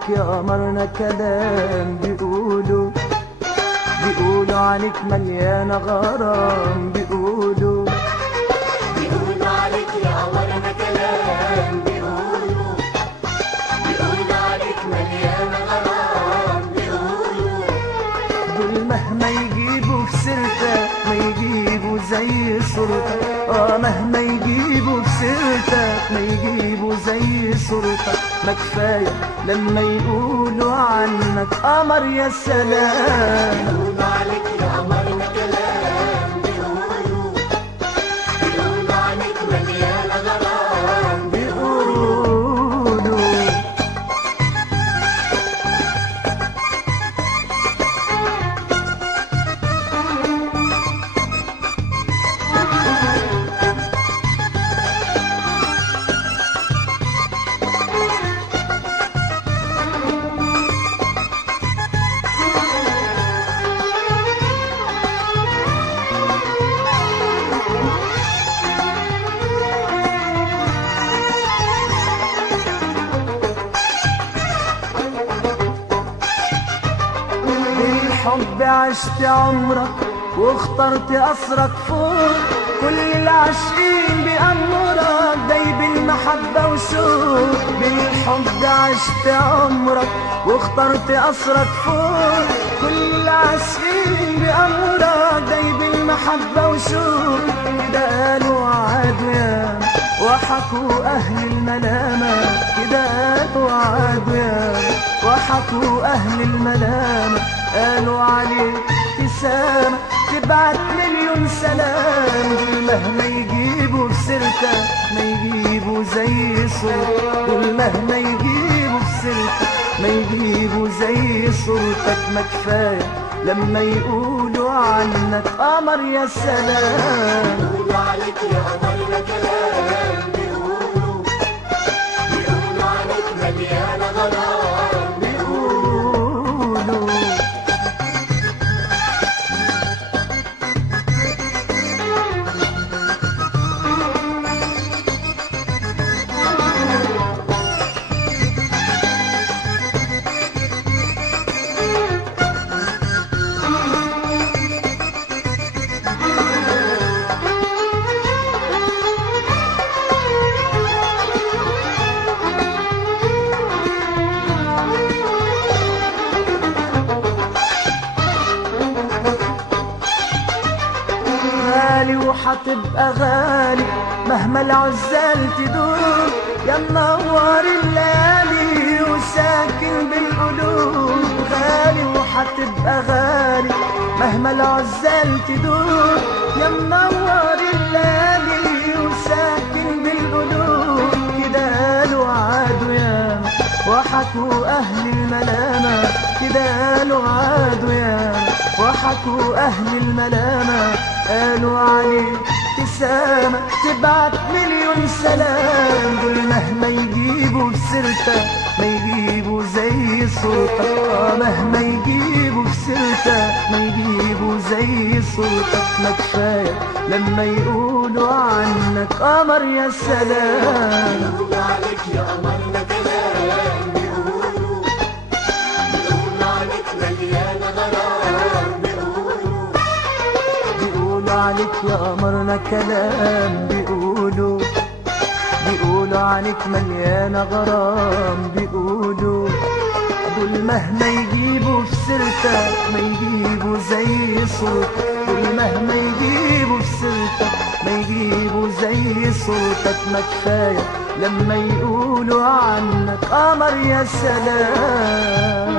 عنك يا قمرنا كلام، بيقولوا عنك مليانة غرام، بيقولوا عليك يا قمرنا كلام، بيقولوا عليك مليانة غرام، دول مهما يجيبوا في سيرتك ما يجيبوا زي صورتك. مهما يجيبوا في سيرتك ما يجيبوا زي صورتك. ما كفاية لما يقولوا عنك قمر يا سلام. بيقولوا عليك يا قمرنا كلام، بيقولوا عليك مليانة غرام، بيقولوا بالحب عشت عمرك واخترت قصرك فوق كل العاشقين بأمرك، دايب المحبة وشوق. بالحب عشت عمرك واخترت قصرك فوق كل العاشقين بأمرك، دايب المحبة وشوق. كده قالوا عادوا يا وحكوا أهل الملامة، كده قالوا عادوا يا وحكوا أهل الملامة. قالوا عليك ابتسامة تبعت مليون سلام، دول مهما يجيبوا في سيرتك ما يجيبوا زي صورتك. دول مهما يجيبوا في سيرتك ما يجيبوا زي صورتك. ما كفاية لما يقولوا عنك قمر يا سلام. بيقولوا عليك يا قمرنا كلام، بيقولوا عليك مليانة غرام، بيقولوا غالي وحتبقى غالي مهما العزال تدور، يا منور الليالي وساكن بالقلوب. غالي وحتبقى غالي مهما العزال تدور، يا منور الليالي وساكن بالقلوب. كده قالوا عادوا يا وحكوا أهل الملامة، كده قالوا عادوا يا وحكوا أهل الملامة. قالوا عليك ابتسامة تبعت مليون سلام، دول مهما يجيبوا في سيرتك ما يجيبوا زي صوتك. مهما يجيبوا في سيرتك ما يجيبوا زي صوتك. ما كفاية لما يقولوا عنك قمر يا سلام. بيقولوا عليك يا قمرنا كلام، بيقولوا عليك مليانة غرام، بيقولوا عليك يا قمرنا كلام، بيقولوا عليك مليانة غرام، بيقولوا دول مهما يجيبوا في سيرتك ما يجيبوا زي صوتك. دول مهما يجيبوا في سيرتك ما يجيبوا زي صوتك. ما كفاية لما يقولوا عنك قمر يا سلام.